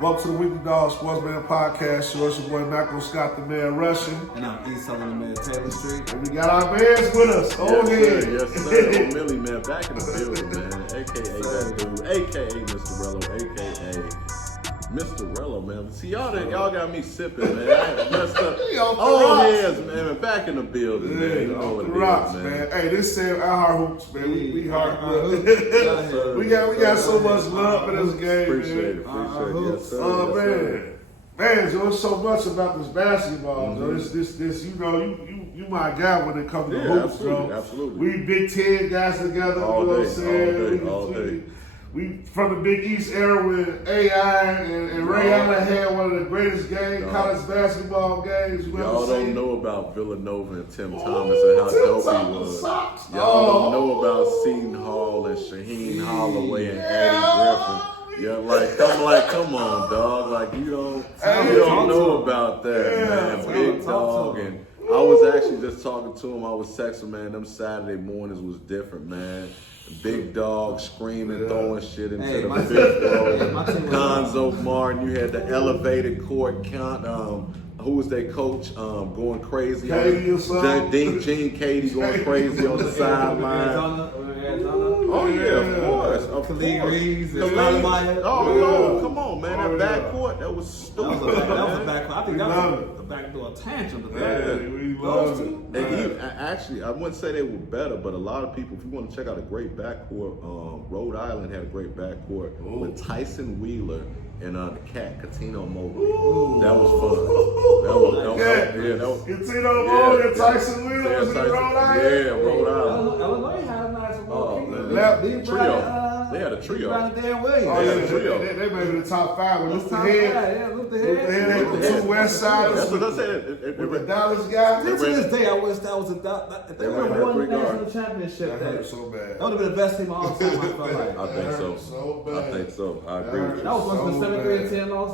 Welcome to the Weekly Dog Sportsman Podcast. It's your boy Malcolm Scott, the man Russian. And I'm East Southern the man Taylor Street. And we got our mans with us. Yes, sir. Millie, man, back in the building, man. AKA that dude. AKA Mr. Rello. AKA Mr. Rello, man. See, y'all got me sipping, man. I messed up. Oh, yes, man. Back in the building, man. You know what it is, man. Hey, this Sam our hoops, man. We hard hoops. we got so much love for this game, Appreciate it. Yes, sir. Oh, yes, man. Sir. Man, there's so much about this basketball, Joe. This, you know, you my guy when it comes to hoops, absolutely, Joe. Absolutely. We Big Ten guys together, all you know day, what I'm saying? All day. We from the Big East era when AI and Ray Allen had one of the greatest college basketball games. Y'all don't know about Villanova and Tim Thomas and how dope he was. Y'all don't know about Seton Hall and Shaheen Holloway and Eddie Griffin. Yeah, come on, dog. Like you don't know about that, man. Big dog. And I was actually just talking to him. I was texting, man. Them Saturday mornings was different, man. Big dog screaming, throwing shit into the big bro. Gonzo Martin, you had the elevated court count. Who was their coach? Going crazy. Gene Katie going crazy on the sideline. Oh yeah, of course. Khalid Reeves. Oh come on, man. That backcourt, that was stupid. That was a backcourt. I think that was a backdoor tantrum. Those two. Actually, I wouldn't say they were better, but a lot of people, if you want to check out a great backcourt, Rhode Island had a great backcourt with Tyson Wheeler and the cat, Katino Mobley. That was fun. That was Katino Mobley and Tyson Wheeler was in Rhode Island? Yeah, Rhode Island. Illinois had a nice trio. They had a trio. They had a trio. They made it the top five with Luther Head. Luther Head had the two West Siders. That's what I said. With the Dallas guy. To this day, I wish that was they would have won the national championship. That hurt so bad. That would have been the best team of all time, I felt like. I think so. I agree with you. That was one of the 7th grade 10 loss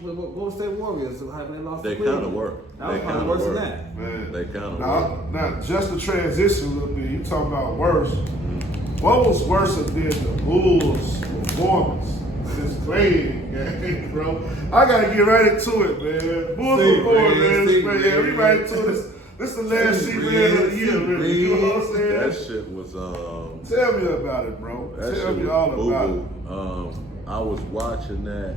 with Golden State Warriors. They lost. They kind of were. That was kind of worse than that. Man. They kind of were. Now, just to transition a little bit, you talking about worse. What was worse than the Bulls' performance this playing game, bro? I gotta get right into it, man. Bulls performance, man. Yeah, we right into this. This is the last season of the year, really. You know what I'm saying? That shit was Tell me about it, bro. Tell me all about it. I was watching that,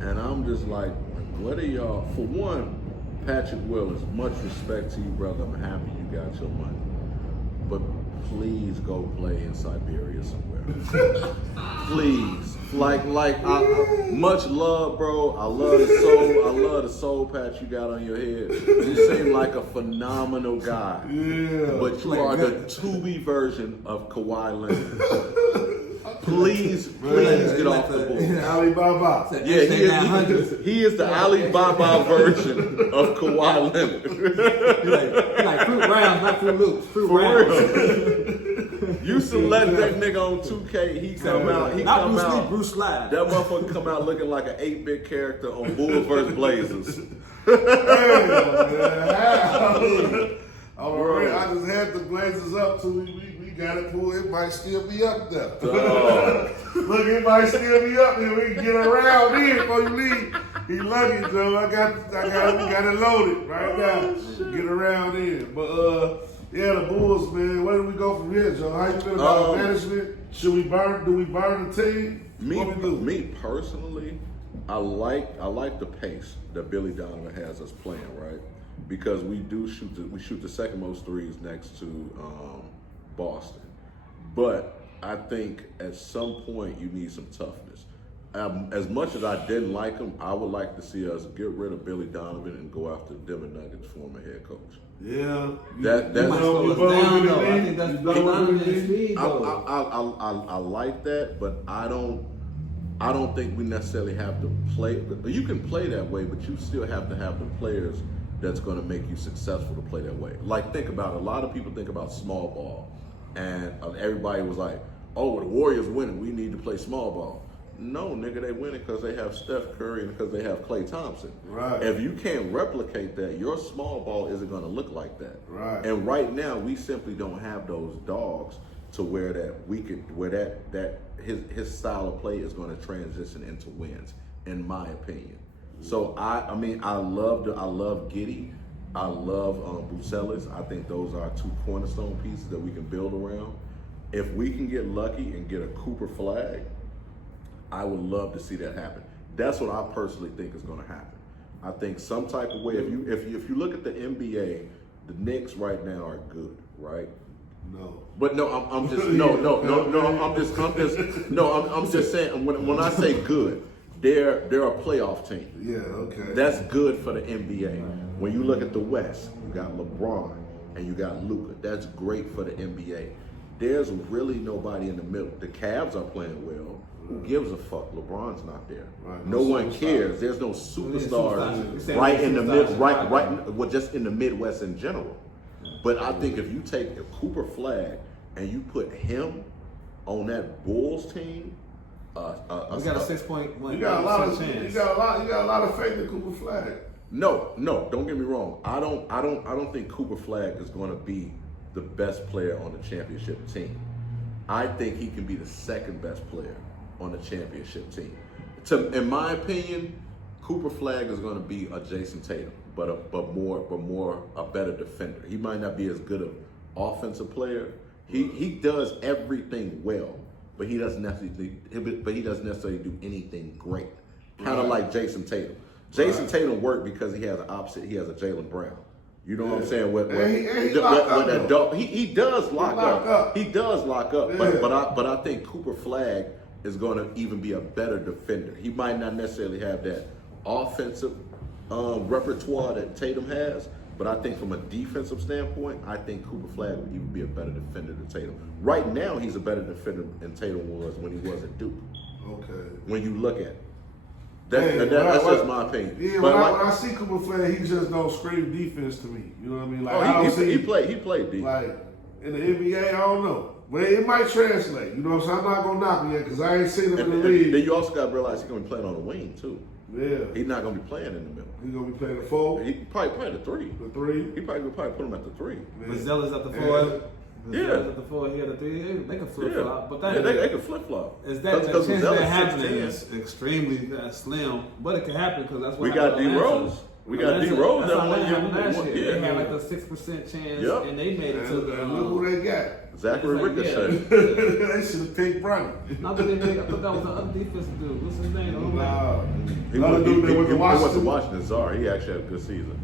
and I'm just like, what are y'all? For one, Patrick Willis, much respect to you, brother. I'm happy you got your money, but please go play in Siberia somewhere. Please, much love, bro. I love the soul patch you got on your head. You seem like a phenomenal guy. Yeah. But you are the 2B version of Kawhi Leonard. Please get off the board. Alibaba. Yeah, he is the Alibaba version of Kawhi Leonard. like fruit rounds, not fruit loops. Fruit rounds. You select that nigga on 2K, he come out. Bruce Slide. That motherfucker come out looking like an 8-bit character on Bulls vs. Blazers. I just had the Blazers up till we got it pulled. It might still be up there. Look, it might still be up there. We can get around in before you leave. He lucky, Joe. We got it loaded right now. Get around in. But yeah, the Bulls, man. Where do we go from here, Joe? How you feel about the management? Do we burn the team? Me personally, I like the pace that Billy Donovan has us playing, right? Because we shoot the second most threes next to Boston. But I think at some point you need some toughness. As much as I didn't like him, I would like to see us get rid of Billy Donovan and go after Denver Nuggets former head coach. Yeah, that's I think that's speed. I like that, but I don't think we necessarily have to play. You can play that way, but you still have to have the players that's going to make you successful to play that way. Like, think about it. A lot of people think about small ball, and everybody was like, "Oh, the Warriors winning. We need to play small ball." No, nigga, they winning because they have Steph Curry and because they have Klay Thompson. Right. If you can't replicate that, your small ball isn't going to look like that. Right. And right now, we simply don't have those dogs to where that his style of play is going to transition into wins. in my opinion. So I mean, I love Giddey. I love Bucelis. I think those are two cornerstone pieces that we can build around. If we can get lucky and get a Cooper Flag, I would love to see that happen. That's what I personally think is going to happen. I think some type of way. If you look at the NBA, the Knicks right now are good, right? No. But no, I'm just I'm just saying when I say good, they're a playoff team. Yeah, okay. That's good for the NBA. When you look at the West, you got LeBron and you got Luka. That's great for the NBA. There's really nobody in the middle. The Cavs are playing well. Who gives a fuck? LeBron's not there. Right. No one cares. There's no superstars right in the mid, well, just in the Midwest in general. But I think if you take a Cooper Flag and you put him on that Bulls team, we got a 6.1. You got a lot of chance. You got a lot of faith in Cooper Flag. No, don't get me wrong. I don't think Cooper Flag is going to be the best player on the championship team. I think he can be the second best player on the championship team. In my opinion, Cooper Flag is going to be a Jason Tatum, but a better defender. He might not be as good an offensive player. He does everything well, but he doesn't necessarily do anything great. Kind of like Jason Tatum. Jason Tatum worked because he has an opposite. He has a Jaylen Brown. You know what I'm saying? He does lock up. He does lock up. Yeah. But I think Cooper Flag is going to even be a better defender. He might not necessarily have that offensive repertoire that Tatum has, but I think from a defensive standpoint, I think Cooper Flag would even be a better defender than Tatum. Right now, he's a better defender than Tatum was when he was at Duke. Okay. When you look at it. That's just my opinion. Yeah, when I see Cooper Flag, he just don't scream defense to me. You know what I mean? Like he played defense. Like in the NBA, I don't know. But it might translate. You know what I'm saying? I'm not gonna knock him yet because I ain't seen him in the league. Then you also got to realize he's gonna be playing on the wing too. Yeah. He's not gonna be playing in the middle. He's gonna be playing the 4. He probably play the 3. The 3. He probably put him at the 3. Zealous at the 4. Yeah. At the 4, he at the 3. They can flip flop. But they can flip flop. Is that the chance that happening is extremely slim, but it can happen because that's what we got D Rose. We got D Rose that one year. They had like a 6% chance, and they made it to the. And look who they got. Zachary Ricochet. They should have picked Bronny. I thought that was the other defensive dude. What's his name? He went to Washington. Czar. He actually had a good season.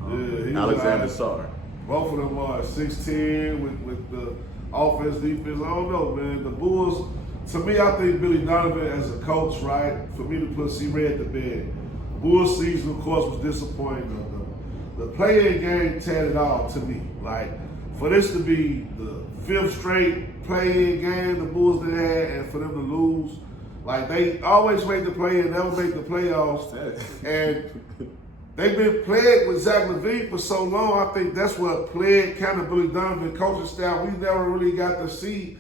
Yeah, Alexander Czar. Both of them are 6'10" with the offense, defense. I don't know, man. The Bulls, to me, I think Billy Donovan as a coach, right? For me to put C-Red to bed. Bulls season, of course, was disappointing. The play-in game tatted all to me. Like, for this to be the 5th straight play-in game the Bulls did had, and for them to lose, like they always make the play-in, never make the playoffs, and they've been plagued with Zach LaVine for so long. I think that's what plagued kind of Billy Donovan coaching style. We never really got to see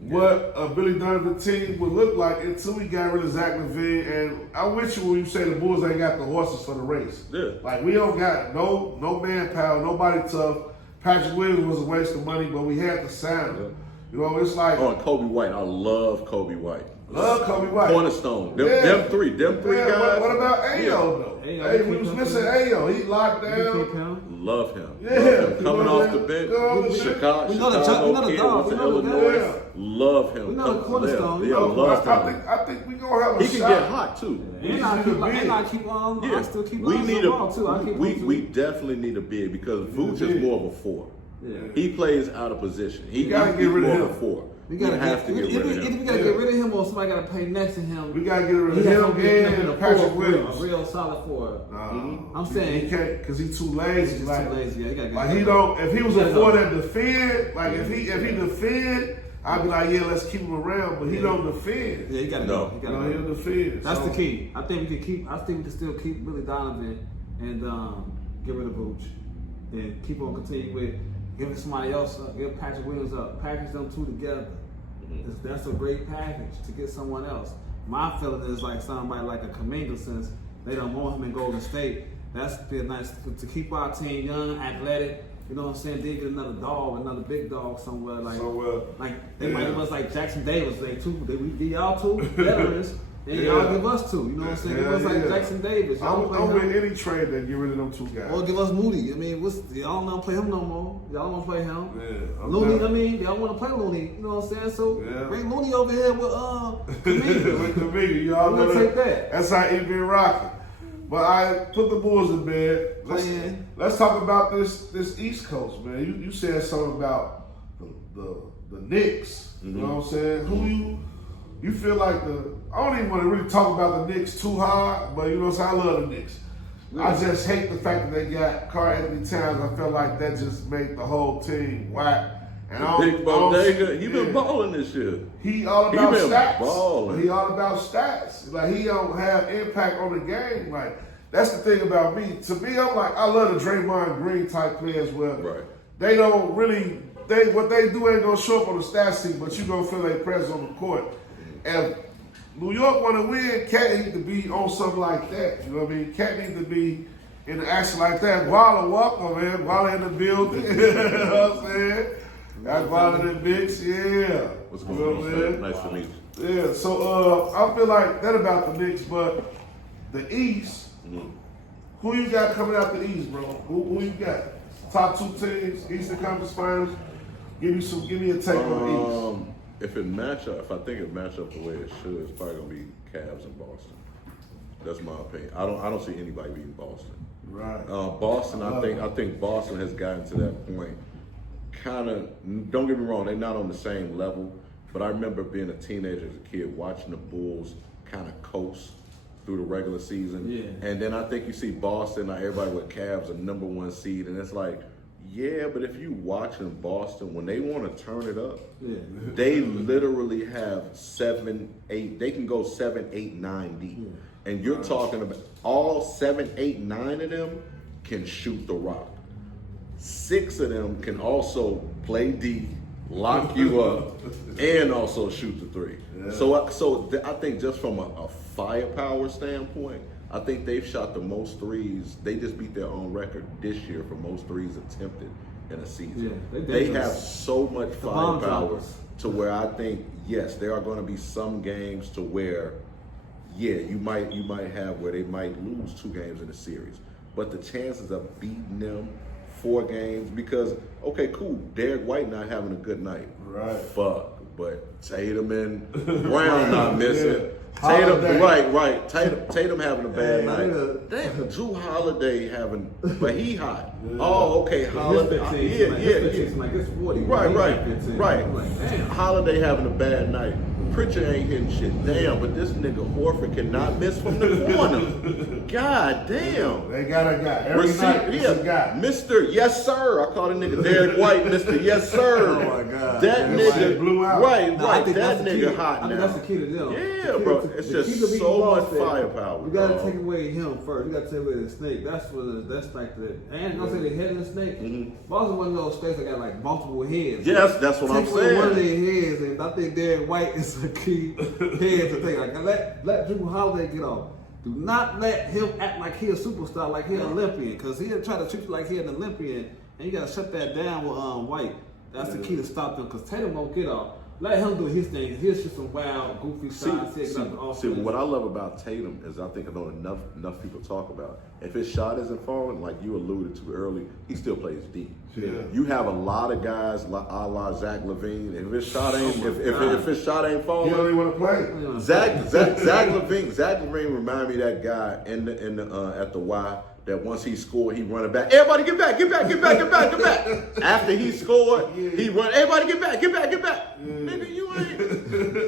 what a Billy Donovan team would look like until we got rid of Zach LaVine. And I'm with you when you say the Bulls ain't got the horses for the race. Yeah. Like we don't got no manpower, nobody tough. Patrick Williams was a waste of money, but we had to sign him. Yeah. You know, it's like and Kobe White. I love Kobe White. Love Kobe White. Cornerstone. Them three guys. What about Ayo though? Hey, we was missing Ayo. He locked down. Love him. Yeah. Love him. Coming off the bench. Chicago kid to Illinois. Love him. We know the cornerstone. Love him. I think we gonna have a shot. He can get hot too. I still keep the ball too. We definitely need a big because Vooch is more of a 4. Yeah. He plays out of position. He gotta get rid of him. More of a 4. We have to get rid of him. Either we gotta get rid of him or somebody gotta play next to him. We gotta get rid of him and Patrick Williams. A real solid 4. I'm saying he can't because he's too lazy. He's too lazy. Yeah, he gotta get like he don't. If he was a 4 that defend, like if he defend, I'd be like, yeah, let's keep him around. But he don't defend. Yeah, he gotta go. He don't defend. That's the key. I think we can still keep Billy Donovan and get rid of Vooch and keep on continuing with. Giving somebody else up, give Patrick Williams up, package them two together. That's a great package to get someone else. My feeling is like somebody like a Kaminga, since they don't want him in Golden State. That's been nice to keep our team young, athletic. You know what I'm saying? Then get another big dog somewhere. Like they might have us like Jackson Davis. Y'all two veterans. And y'all give us two. You know what I'm saying? Give us like Jackson Davis. I'm with any trade that get rid of them two guys. Or give us Moody. I mean, y'all don't play him no more. Y'all don't want to play him. Yeah, Looney, I mean, y'all want to play Looney. You know what I'm saying? So bring Looney over here with Kaminga. With Kaminga, you all know take that. That's how he been rocking. But I put the Bulls in bed. Let's talk about this East Coast, man. You said something about the Knicks. You know what I'm saying? Who you feel like I don't even want to really talk about the Knicks too hard, but you know what I'm saying? I love the Knicks. I just hate the fact that they got Karl-Anthony Towns. I feel like that just made the whole team whack. And Big Bodega, he been balling this year. He all about stats. Balling. He all about stats. Like, he don't have impact on the game. Like, that's the thing about me. To me, I'm like, I love the Draymond Green type players where they don't really, what they do ain't gonna show up on the stats sheet, but you gonna feel their presence on the court. And New York want to win, Cat need to be on something like that. You know what I mean? Cat need to be in an action like that. Waller, welcome, man. Waller in the building. You know what I'm saying? Got Waller in the bitch, yeah. What's going on, man? Nice to meet you. Yeah, so I feel like that about the Knicks, but the East, who you got coming out the East, bro? Who you got? Top two teams, Eastern Conference Finals. Give me a take on the East. If I think it match up the way it should, it's probably gonna be Cavs and Boston. That's my opinion. I don't see anybody beating Boston. Right. Boston, I think Boston has gotten to that point. Kind of, don't get me wrong, they're not on the same level, but I remember being a teenager as a kid watching the Bulls kind of coast through the regular season. Yeah. And then I think you see Boston, like everybody with Cavs, a number one seed, and it's like, yeah, but if you watching Boston, when they want to turn it up, they literally have 7, 8, they can go 7, 8, 9 deep. Yeah. And you're talking about all 7, 8, 9 of them can shoot the rock. 6 of them can also play D, lock you up, and also shoot the 3. Yeah. So I think just from a firepower standpoint, I think they've shot the most threes. They just beat their own record this year for most threes attempted in a season. Yeah, they have so much firepower to where I think, yes, there are going to be some games to where, you might have where they might lose 2 games in a series. But the chances of beating them 4 games, because, okay, cool, Derek White not having a good night. Right. Fuck. But Tatum and Brown not missing. Tatum, right. Tatum having a bad night. Damn, Drew Holiday having, but he hot. Yeah. Oh, okay, Holiday. Like it's 40. Right. Holiday having a bad night. Pritchard ain't hitting shit. Damn, but this nigga Horford cannot miss from the corner. God damn. They got a guy. Every night, a guy. Mr. Yes Sir. I call the nigga Derek White Mr. Yes Sir. Oh my God. That nigga blew out. Right. That nigga hot now. I think that's the key to them. Yeah, bro. It's just so much firepower. You gotta take away him first. You gotta take away the snake. That's like the, and don't say the head of the snake. Boston one of those snakes that got like multiple heads. Yes, that's what I'm saying. One of their heads, and I think Derek White is a key head to take. Like let Drew Holiday get off. Do not let him act like he a superstar, like he an Olympian, because he'll try to treat you like he an Olympian, and you gotta shut that down with White. That's the key to stop them, because Tatum won't get off. Let him do his thing. He'll shoot some wild, goofy shots. See, what I love about Tatum is I think I know enough people talk about. If his shot isn't falling, like you alluded to early, he still plays deep. Yeah. You have a lot of guys a la Zach LaVine. If his shot ain't if his shot ain't falling, he don't even want to play. Zach LaVine remind me of that guy in the at the Y. That once he scored, he run it back. Everybody get back. After he scored, he run. Everybody get back. Nigga, you ain't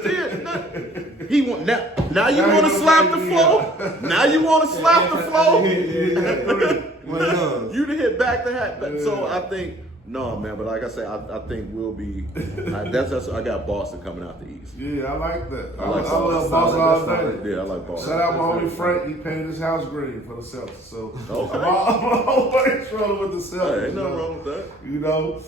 did nothing. He want now you want to slap the floor. Now you want to slap the floor. You done hit back to hat. So I think. No, man, but like I said, I think we'll be. That's I got Boston coming out the East. Yeah, I like that. I love Boston all day. Yeah, I like Boston. Shout out my homie Frank. He painted his house green for the Celtics. So I'm always rolling with the Celtics. Hey, ain't nothing wrong with that. You know,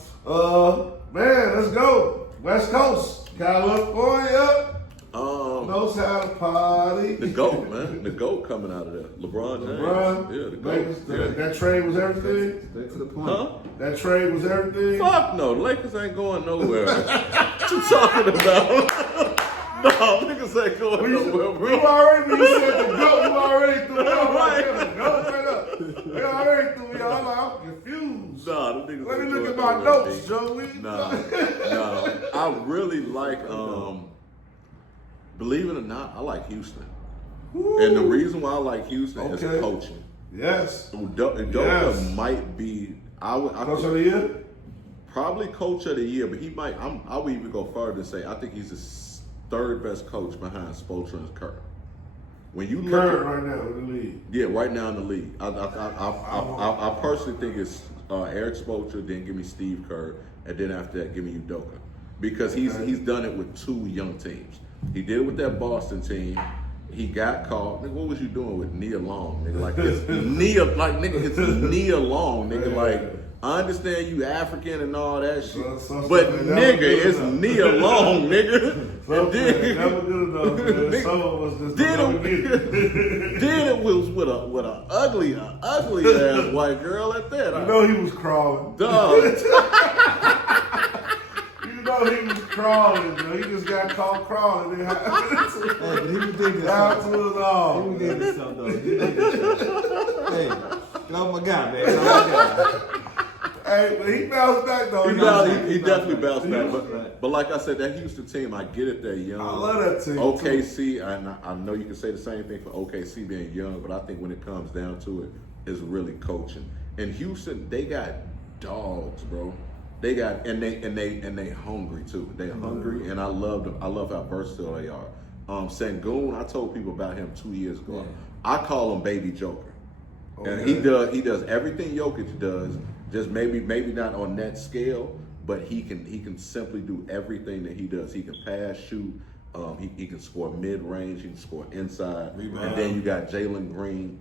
man, let's go West Coast, California. Knows how to party. The GOAT, man. The GOAT coming out of there. LeBron James. Yeah, the GOAT. Lakers, that trade was everything? Straight to the point. Huh? That trade was everything? Fuck no. The Lakers ain't going nowhere. What you talking about? No, niggas ain't going nowhere, bro. You already, when you said the goat, you already threw me off. Right. The goat right up. They already threw me off. I'm confused. Nah, the niggas Let me ain't look at going my nowhere, notes, B. Joey. Nah. I really like, believe it or not, I like Houston. Woo. And the reason why I like Houston is Okay. coaching. Yes. Udoka might be, Coach of the year? probably coach of the year, but he might, I would even go further and say, I think he's the third best coach behind Spoelstra and Kerr. When you look Current right now in the league. Yeah, right now in the league. I personally think it's Eric Spoelstra, then give me Steve Kerr, and then after that, give me Udoka. Because he's done it with two young teams. He did it with that Boston team. He got caught. Nigga, what was you doing with Nia Long? Nigga, like it's Nia, like nigga, it's Nia Long. Nigga, like I understand you African and all that shit, but nigga, it's Nia Long, nigga. And then, never good enough, man. Some of us just don't get it. Then it was with an ugly ass white girl at that. You know he was crawling. Dog. You know he was crawling, bro. He just got caught crawling. Hey, but he was digging Down something. to it all. He was digging something, though. He was digging something. Hey, get off my guy, man. Get off my guy. Hey, but he bounced back, though. He definitely bounced back. But like I said, that Houston team, I get it, they're young. I love that team. OKC, I know you can say the same thing for OKC being young, but I think when it comes down to it, it's really coaching. And Houston, they got dogs, bro. They got and they hungry too. They hungry, and I love them. I love how versatile they are. Sengun, I told people about him 2 years ago. Yeah. I call him Baby Joker. Okay. And he does everything Jokic does, just maybe not on that scale, but he can simply do everything that he does. He can pass, shoot, he can score mid range, he can score inside, and then you got Jalen Green,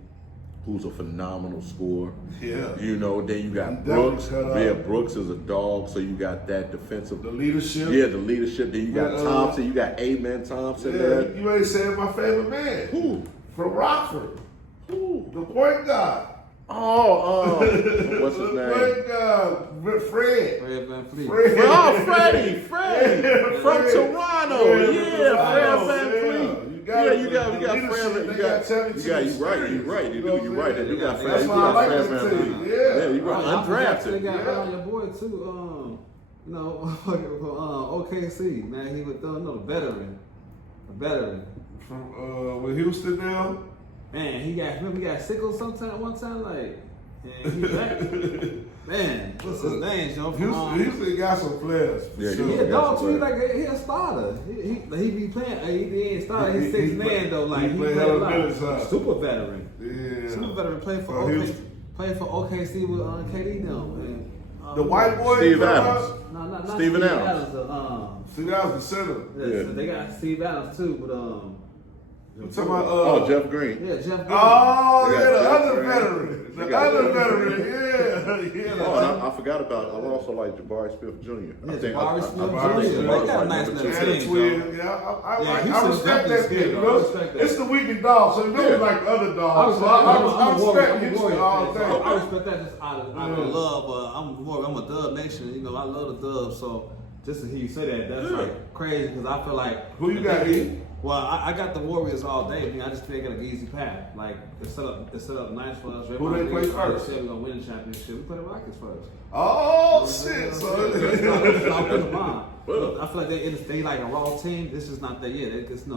who's a phenomenal scorer. Yeah. You know, then you got He Brooks. definitely Yeah, Brooks is a dog, so you got that defensive. The leadership. Yeah, the leadership. Then you got Thompson. You got Amen Thompson there. Yeah, you ain't saying my favorite man. Who? From Rockford. Who? The point guard. Oh, what's his The name? point guard. Fred. Fred Van Fleet. Fred. Oh, Freddie from Fred. Toronto. Fred Yeah, from Fred Toronto. Van Yeah. Fleet. You Yeah, you got Fred. You got you right. You right. You got Fred. That's You why I got like Fred that Van team. Fleet. Yeah. Yeah, you right. I forgot Undrafted. They got your boy too. You know, OKC. Man, he was the veteran. A veteran. From with Houston now. Man, he got sickle one time, like, and he back. Man, what's his name, Joe? Houston got some players. Yeah, Sure. He a got dog some too. He players. like he a starter. He be playing. He ain't starter. He's six man though. Like he he played played a hella lot. minutes, huh? Super veteran. Yeah. Super veteran. Played for Houston. OKC with KD now. And, The white boy. Steve Adams. No, not Steven Steve Adams. See, that was the center. Yeah, Yeah. so they got Steve Adams too, but You talking about Oh, Jeff Green. yeah, Jeff. Oh, They yeah, got the Jeff other Green. veteran. They The got other Jeff veteran. Green. Yeah. Oh, and I forgot about. I also like Jabari Smith Jr. Yeah, Jabari Smith I Jr. think They Jabari's got a like nice number little two. And team. the twin. Yeah, I Houston's respect definitely that scared, kid. though. You I know, respect that. it's the weekly dog, so you know Yeah. you like the other I dogs. So respect I respect Houston all I day. respect that just out of love. I'm a Dub Nation. You know, I love the Dubs. So just to hear you say that, that's like crazy because I feel like Who you got here? Well, I got the Warriors all day. I mean, I just feel like an easy path. Like it's set up nice for us. Who they play first? Said we're gonna win the championship. We play the Rockets first. Oh, shit. So I feel like they like a raw team. This is not that yet. This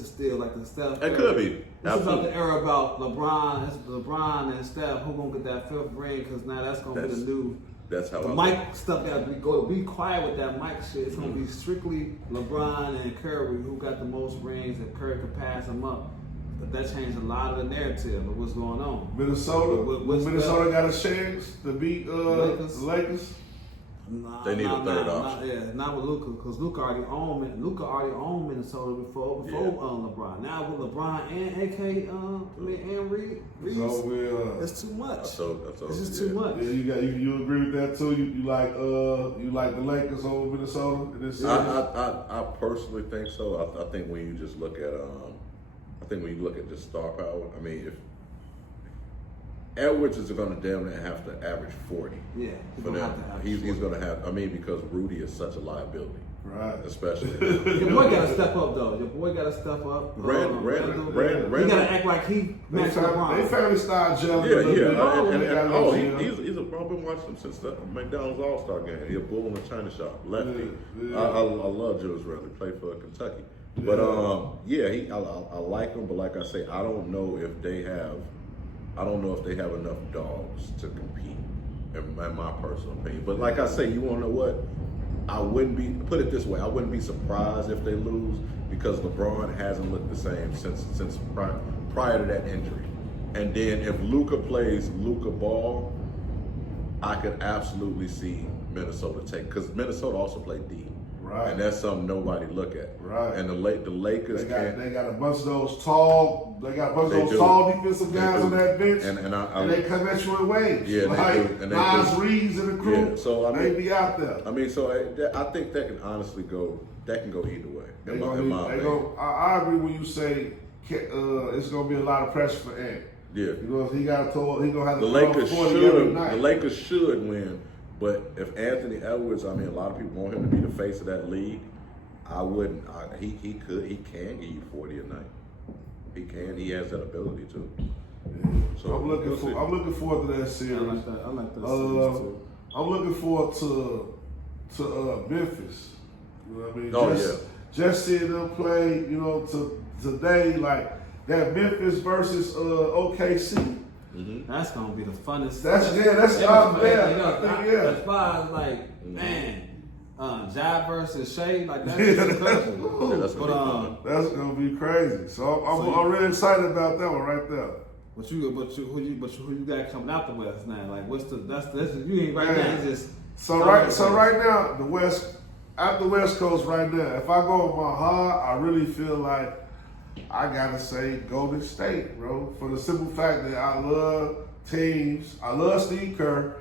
is still like the Steph. It could be. This is not the era about LeBron. It's LeBron and Steph who gonna get that fifth ring because now that's gonna be the new. That's how The mic stuff got to be quiet with that mic shit. It's gonna be strictly LeBron and Curry who got the most rings. If Curry could pass them up, but that changed a lot of the narrative of what's going on. Minnesota. Minnesota got a chance to beat Lakers. the Lakers. They need a third option. Not with Luka, because Luka already owned Minnesota before LeBron. Now with LeBron and AK and Reed, So it's too much. It's just too much. yeah, you agree with that too? You like the Lakers over Minnesota in this series? I personally think so. I think when you just look at just star power, I mean, if Edwards is going to damn near have to average 40. Yeah, For them, he's going to have. I mean, because Rudy is such a liability. Right. Especially. Your boy got to step up, though. Your boy got to step up. He got to act like he matched LeBron. They family style gelling. He's a I've been watching him since the McDonald's All-Star game. He's a bull in a china shop, lefty. Yeah. I love Julius Randle. He played for Kentucky. But I like him. But like I say, I don't know if they have enough dogs to compete. In my personal opinion. But like I say, you want to know what? I wouldn't be surprised if they lose because LeBron hasn't looked the same since prior to that injury. And then if Luka plays Luka ball, I could absolutely see Minnesota take, because Minnesota also played D. Right. And that's something nobody look at. Right. And the Lakers they got a bunch of those tall defensive guys on that bench. And they come at you in waves. Yeah, like Nas Reeves and the crew. Yeah, so they be out there. I mean, so I think that can honestly go either way. I agree when you say it's gonna be a lot of pressure for Ant. Yeah. Because he gonna have to the Lakers should win. But if Anthony Edwards, I mean, a lot of people want him to be the face of that league. I wouldn't. He can give you 40 a night. He can. He has that ability to. Yeah. So I'm looking forward to that series. I like that series too. I'm looking forward to Memphis. You know what I mean? Just seeing them play. Today, like that Memphis versus OKC. Mm-hmm. That's gonna be the funnest. That's out there. As far as like, man, Jai versus Shea, like that's incredible. That's gonna be crazy. So I'm really excited about that one right there. But who you got coming out the West now? Like, what's that's you ain't right now. It's just right now the West, out the West Coast right now. If I go with my heart, I really feel like I gotta say Golden State, bro. For the simple fact that I love teams. I love Steve Kerr.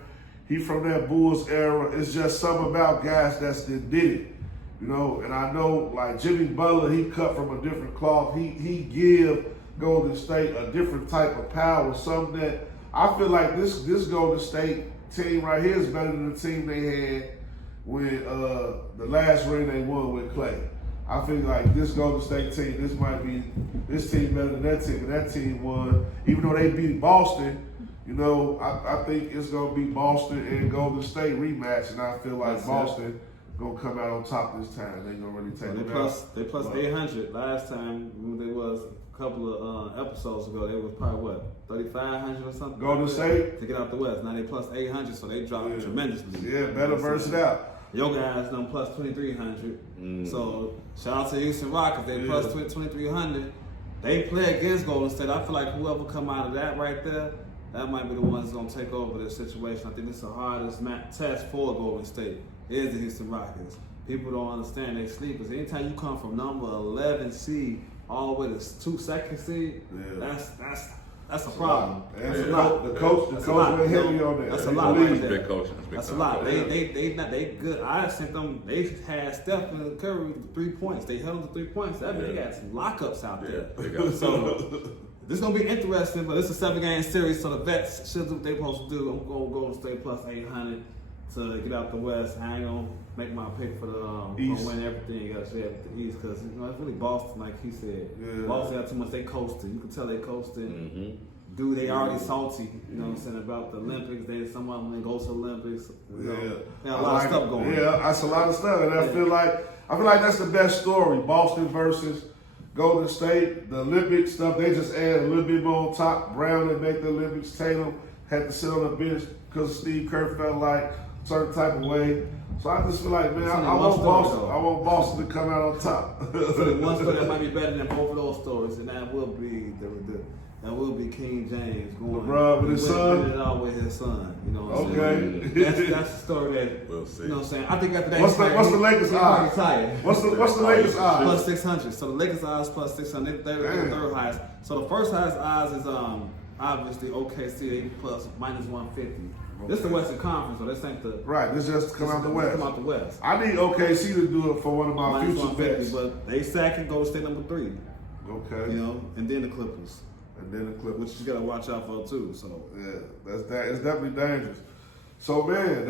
He from that Bulls era. It's just something about guys that did it. And I know like Jimmy Butler, he cut from a different cloth. He give Golden State a different type of power. Something that I feel like this Golden State team right here is better than the team they had when the last ring they won with Clay. I feel like this Golden State team, this team better than that team, and that team won. Even though they beat Boston, I think it's gonna be Boston and Golden State rematch, and I feel like Boston gonna come out on top this time. They gonna really take it out. They plus 800 last time when they was a couple of episodes ago. They was probably what 3,500 or something. Golden State to get out the West. Now they plus 800, so they dropped tremendously. Yeah, better verse it out. Your guys done plus 2,300. So shout out to Houston Rockets. They plus 2,300. They play against Golden State. I feel like whoever come out of that right there, that might be the ones that's gonna take over this situation. I think it's the hardest test for Golden State is the Houston Rockets. People don't understand they sleepers. Anytime you come from number 11 seed all the way to 2nd seed, that's a problem. That's a lot. The coach went heavy on that. That's a lot. Big coaching. That's a lot. They good. I sent them. They had Steph and Curry with 3 points. They held the 3 points. That means they got some lockups out there. So this is gonna be interesting. But it's a 7-game series, so the vets should do what they're supposed to do. I'm gonna go and stay plus 800 to get out the West. I ain't gonna make my pick for the East. win everything. You gotta say the East because it's really Boston, like he said. Yeah. Boston got too much. They coasted. You can tell they coasted. Mm-hmm. Dude, they already salty. You know what I'm saying about the Olympics. Some of them go to the Olympics. They got a lot of stuff going. Yeah, that's a lot of stuff, and I feel like that's the best story. Boston versus Golden State. The Olympic stuff, they just add a little bit more on top. Brown and make the Olympics. Tatum had to sit on the bench because Steve Kerr felt like a certain type of way. So I just feel like, man, I want Boston. I want Boston to come out on top. So one story that might be better than both of those stories, and that will be King James going LeBron with his son. It out with his son. You know what I'm saying? That's the story that we'll see. You know what I'm saying. I think after that, what's the Lakers odds? What's the Lakers odds? Plus 600. So the Lakers odds plus 600. They're the third highest. So the first highest odds is obviously OKC. They plus minus 150. Okay. This is the Western Conference, so this ain't the right. This just come out the West. Come out the West. I need OKC to do it for one of my future bets. But they second, Golden State number 3. Okay. And then the Clippers. Which you gotta watch out for too. So yeah, it's definitely dangerous. So man,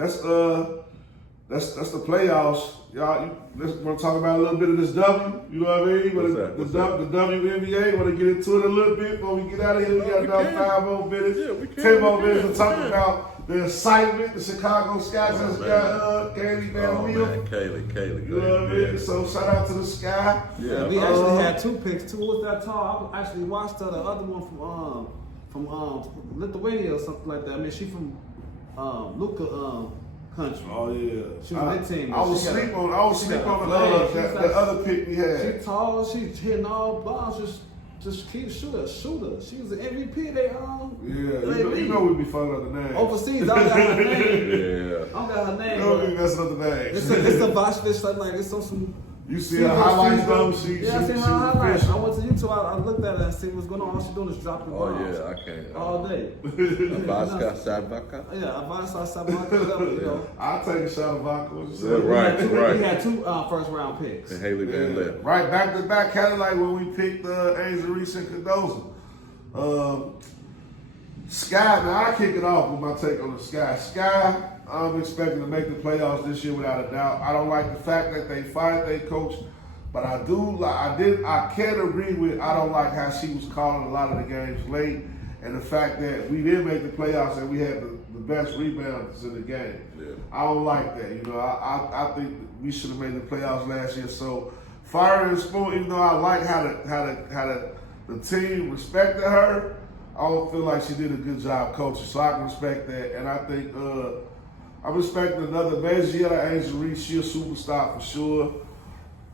that's the playoffs. Y'all, let's want to talk about a little bit of this W. You know what I mean? What's that? The WNBA. Want to get into it a little bit before we get out of here? We got about 5 more minutes. Yeah, we can. 10 more minutes to talk about the excitement the Chicago Sky just got. Kaylee Van Wheel. Kaylee. You know what I mean? So shout out to the Sky. Yeah, we actually had 2 picks too. What was that tall? I actually watched the other one from Lithuania or something like that. I mean, she from Luka country. Oh yeah. She was that team. I was sleep on the other pick we had. She tall. She hitting all balls. Just keep shooter. She was an MVP. You know we be fucking up the name. Overseas, I don't got her name. Yeah. I don't got her name. You know we messing up the name. It's a Vashvish something like it's on some. You see her highlights though? I seen her highlights. I went to YouTube. I looked at it and see what's going on. All she doing is dropping bombs. Oh yeah, I can't. All day. Vaska Sabaka. Yeah, Avasa Sabaka. You know. I'll take a shot of vodka. Right. We had 2 first round picks. And Haley Van Lith. Right, back to back, kind of like when we picked Angel Reese and Cardozo. Sky, now I kick it off with my take on the Sky. Sky, I'm expecting to make the playoffs this year without a doubt. I don't like the fact that they fired their coach, but I can't agree with, I don't like how she was calling a lot of the games late, and the fact that we did make the playoffs and we had the best rebounders in the game. Yeah. I don't like that. You know, I think we should have made the playoffs last year. So firing Spoon, even though I like how the team respected her, I don't feel like she did a good job coaching. So I can respect that. And I think I'm respecting another Bezier, Angel Reese. She's a superstar for sure.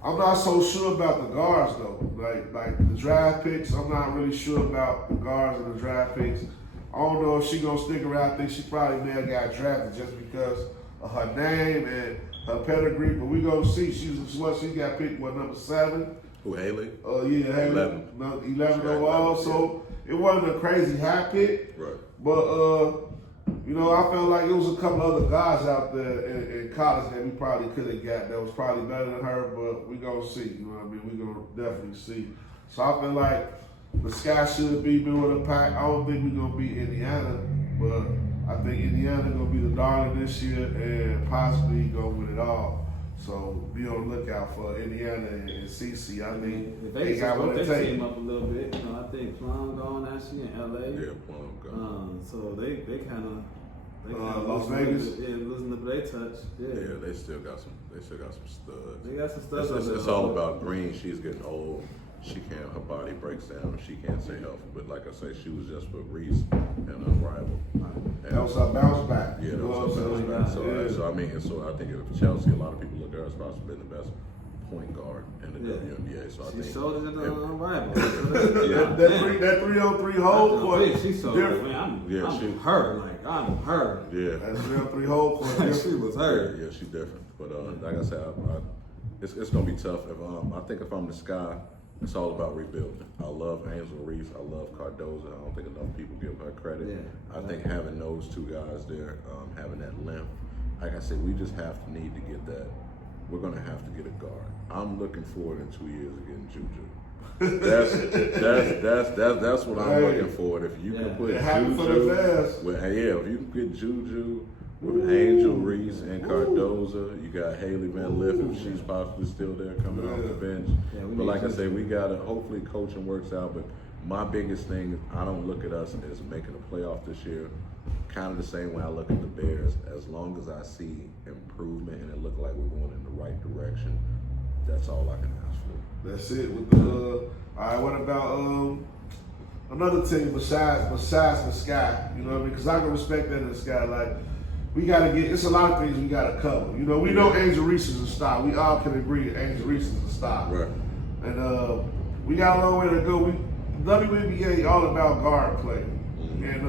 I'm not so sure about the guards though. Like the draft picks, I'm not really sure about the guards and the draft picks. I don't know if she's gonna stick around. I think she probably may have got drafted just because of her name and her pedigree. But we gonna see. She got picked number 7. Who, Haley? Yeah, Haley. 11 overall. So it wasn't a crazy high pick. Right. But you know, I felt like it was a couple other guys out there in college that we probably could have got that was probably better than her, but we gonna see. You know what I mean? We gonna definitely see. So I feel like the Sky should be middle of the pack. I don't think we're gonna beat Indiana, but I think Indiana gonna be the darling this year and possibly gonna win it all. So be on the lookout for Indiana and CC. I think if they got what it takes. Team up a little bit. You know, I think Plum gone actually in LA. Yeah, Plum gone. So they kind of Las Vegas. Losing the they touch. Yeah, they still got some studs. They got some studs. It's all about Green. She's getting old. Her body breaks down. She can't stay healthy. But like I say, she was just with Reese and Unrivaled. That was her bounce back. Yeah, that was her bounce back. So I think if Chelsea, a lot of people look at her as possibly been the best point guard in the WNBA. So I think she showed it in Unrivaled. That 3-on-3 hold court. She showed it. I'm her. I'm her. Yeah. That 3-on-3 hold court. She was her. Yeah, she's different. But like I said, it's gonna be tough. I think if I'm the Sky, it's all about rebuilding. I love Angel Reese. I love Cardozo. I don't think enough people give her credit. Yeah. I think having those 2 guys there, having that length, like I said, we just need to get that. We're gonna have to get a guard. I'm looking forward in 2 years of getting Juju. That's what I'm looking for. If you can put Juju, if you can get Juju with Angel Reese and Cardozo, you got Haley Van Lith if she's possibly still there coming off the bench. But like I say, we gotta hopefully coaching works out. But my biggest thing is I don't look at us as making a playoff this year. Kind of the same way I look at the Bears. As long as I see improvement and it look like we're going in the right direction, that's all I can ask for. That's it. With the all right, what about another team besides the Sky? You know what I mean? Because I can respect that in the Sky. Like we gotta it's a lot of things we gotta cover. You know, we know Angel Reese is a star. We all can agree that Angel Reese is a star. Right. And we got a long way to go. WNBA all about guard play. Mm-hmm. And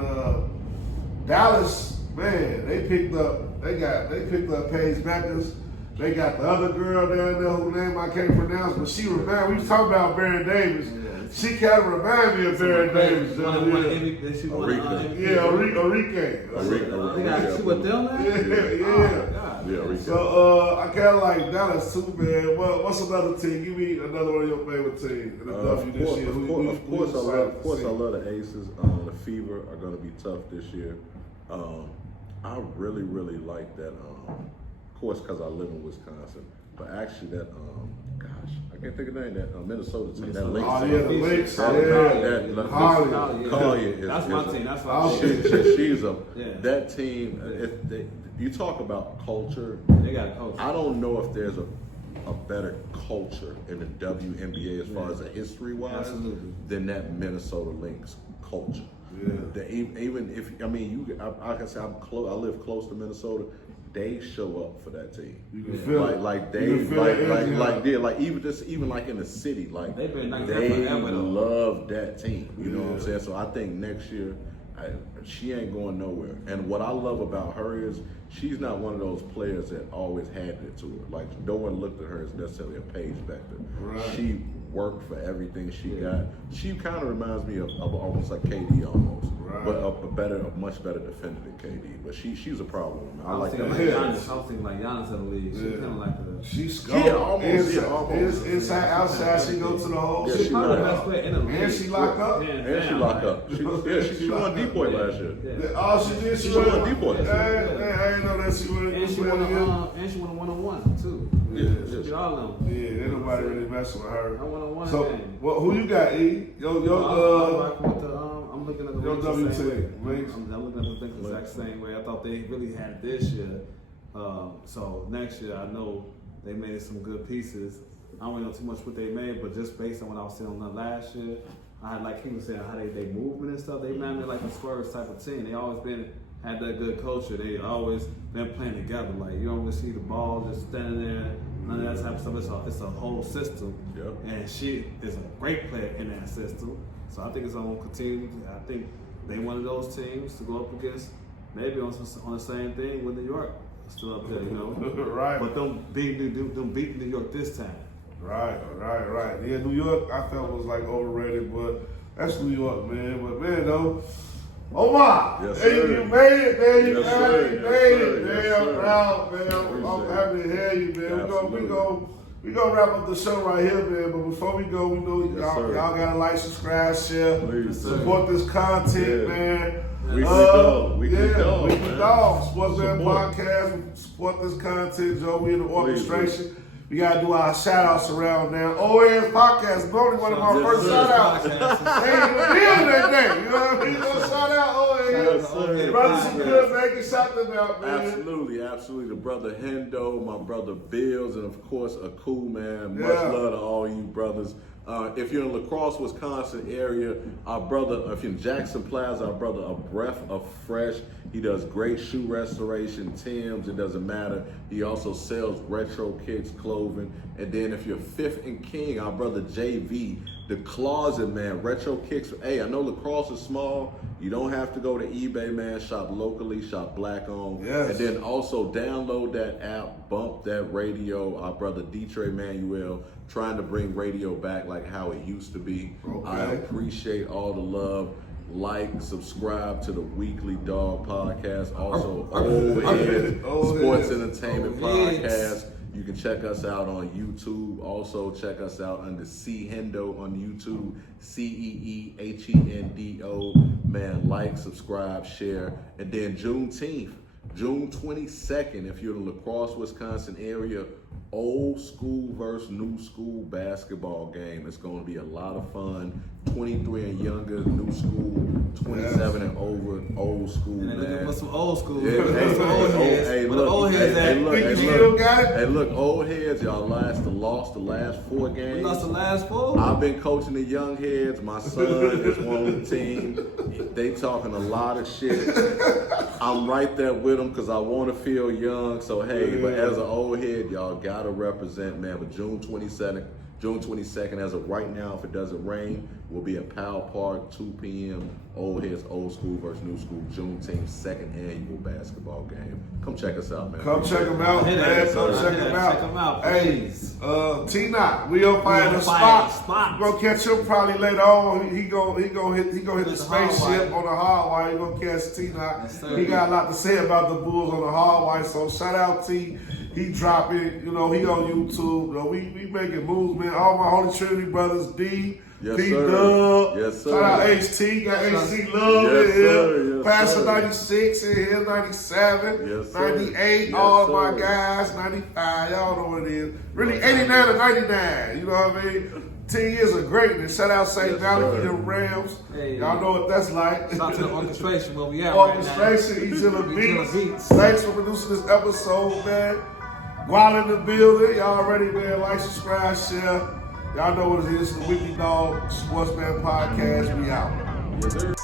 Dallas, man, they picked up Paige Beckers. They got the other girl down there whose name I can't pronounce, but we was talking about Baron Davis. She kind of reminds me of Baron Davis. She with them now? Yeah. So I kind of like Dallas too, man. What's another team? Give me another one of your favorite teams in the W this year. Of course, I love the Aces. The Fever are going to be tough this year. I really like that of course, because I live in Wisconsin. But actually, that I can't think of the name. That Minnesota team, that Lynx. Oh yeah, the Lynx. Collier. That's my team. That's my She's that team. You talk about culture. They got a culture. I don't know if there's a better culture in the WNBA as far as a history-wise than that Minnesota Lynx culture. Yeah. Even if I can say I live close to Minnesota. They show up for that team. You can feel even like in the city, like they've been like they that forever, love that team. You know what I'm saying? So I think next year, she ain't going nowhere. And what I love about her is she's not one of those players that always handed it to her. Like no one looked at her as necessarily a page vector. Right. She worked for everything she got. She kind of reminds me of almost like KD almost. Right. But a much better defender than KD. But she's a problem. I was thinking like Giannis in the league. She's kind of like she's almost inside, outside. She go to the whole. She's probably the best player in the league. And she lock up. She lock up. She won D-point last year. Oh, she did. She won D-point. I didn't know that she won. And she won a one-on-one too. She beat all of them. Yeah, ain't nobody really messing with her. I one-on-one. So, who you got, E? I'm looking at the your Lynx the same way. Lynx. I'm looking at the things the exact same way. I thought they really had this year. So next year, I know they made some good pieces. I don't really know too much what they made, but just based on what I was seeing on them last year, I had like he was saying how they movement and stuff. They been like a Spurs type of team. They always had that good culture. They always been playing together. Like you don't really see the ball just standing there. None of that type of stuff. It's a whole system. Yep. And she is a great player in that system. So I think it's going to continue. I think they one of those teams to go up against, maybe on the same thing with New York. Still up there, you know. Right. But them beating New York this time. Right. Yeah, New York I felt was like overrated, but that's New York, man. But man, though, Omar, yes, hey, you made it, man. You yes, made it, yes, man. I'm proud, man. I'm happy to hear you, man. We gonna wrap up the show right here, man. But before we go, we know y'all gotta like, subscribe, share, support this content, man. Weekly Dog. Weekly Dog. Sportsman Podcast. Support this content, Joe. We in the orchestration. We gotta do our shout outs around now. OAS Podcast, probably one of my first shout outs. Hey, we're that day. You know what I mean? Gonna shout out OAS. Brothers and good, man. Can shout them out, man. Absolutely. The brother Hendo, my brother Bills, and of course a cool man. Much love to all you brothers. If you're in La Crosse, Wisconsin area, our brother, if you're in Jackson Plaza, our brother, A Breath of Fresh. He does great shoe restoration, Tim's, it doesn't matter. He also sells retro kicks, clothing. And then if you're Fifth and King, our brother JV, the Closet Man, retro kicks. Hey, I know La Crosse is small. You don't have to go to eBay, man. Shop locally, shop black owned. Yes. And then also download that app, Bump That Radio. Our brother Detroit Manuel trying to bring radio back like how it used to be. Okay. I appreciate all the love. Like, subscribe to the Weekly Dog Podcast. Also, Old Heads Sports Entertainment Podcast. You can check us out on YouTube. Also, check us out under C Hendo on YouTube. CEEHENDO. Man, like, subscribe, share. And then Juneteenth, June 22nd, if you're in the La Crosse, Wisconsin area, old school versus new school basketball game. It's going to be a lot of fun. 23 and younger, new school. 27 and over, old school. And what's some old school? Hey, look, old heads, y'all lost the last 4 games. We lost the last 4? I've been coaching the young heads. My son is one of the team. They talking a lot of shit. I'm right there with them because I want to feel young. So, hey, but as an old head, y'all got to represent, man. But June 22nd, as of right now, if it doesn't rain, we'll be at Powell Park, 2 p.m. Old Heads, old school versus new school, Juneteenth, 2nd annual basketball game. Come check us out, man. Come check them out, man. Come check them out. Check them out, hey, T-Knot, we up by the spot. We're gonna catch him probably later on. He gonna hit the spaceship on the hallway. He gonna catch T-Knot. Yes, he got a lot to say about the Bulls on the hallway. So shout out T. He dropping, he on YouTube. We making moves, man. All my Holy Trinity brothers, D, Yes, P sir. Dub. Yes, sir. Shout out HT. Got HT Love Yes, in here. sir. Yes, Pastor sir. 96 in here, 97, Yes, sir. 98, Yes, all sir. my guys, 95. Y'all know what it is. Really, 89 to 99. You know what I mean? 10 years of greatness. Shout out St. Yes, Valley for sir. your Rams. Hey, Y'all know what that's like. Shout out to the orchestration where we at right now. Orchestration, each of the Each of the beats. beats. Thanks for producing this episode, man. While in the building, y'all already, man. Like, subscribe, share. Y'all know what it is. The Weekly Dog Sportsman Podcast. We out. Yes, sir.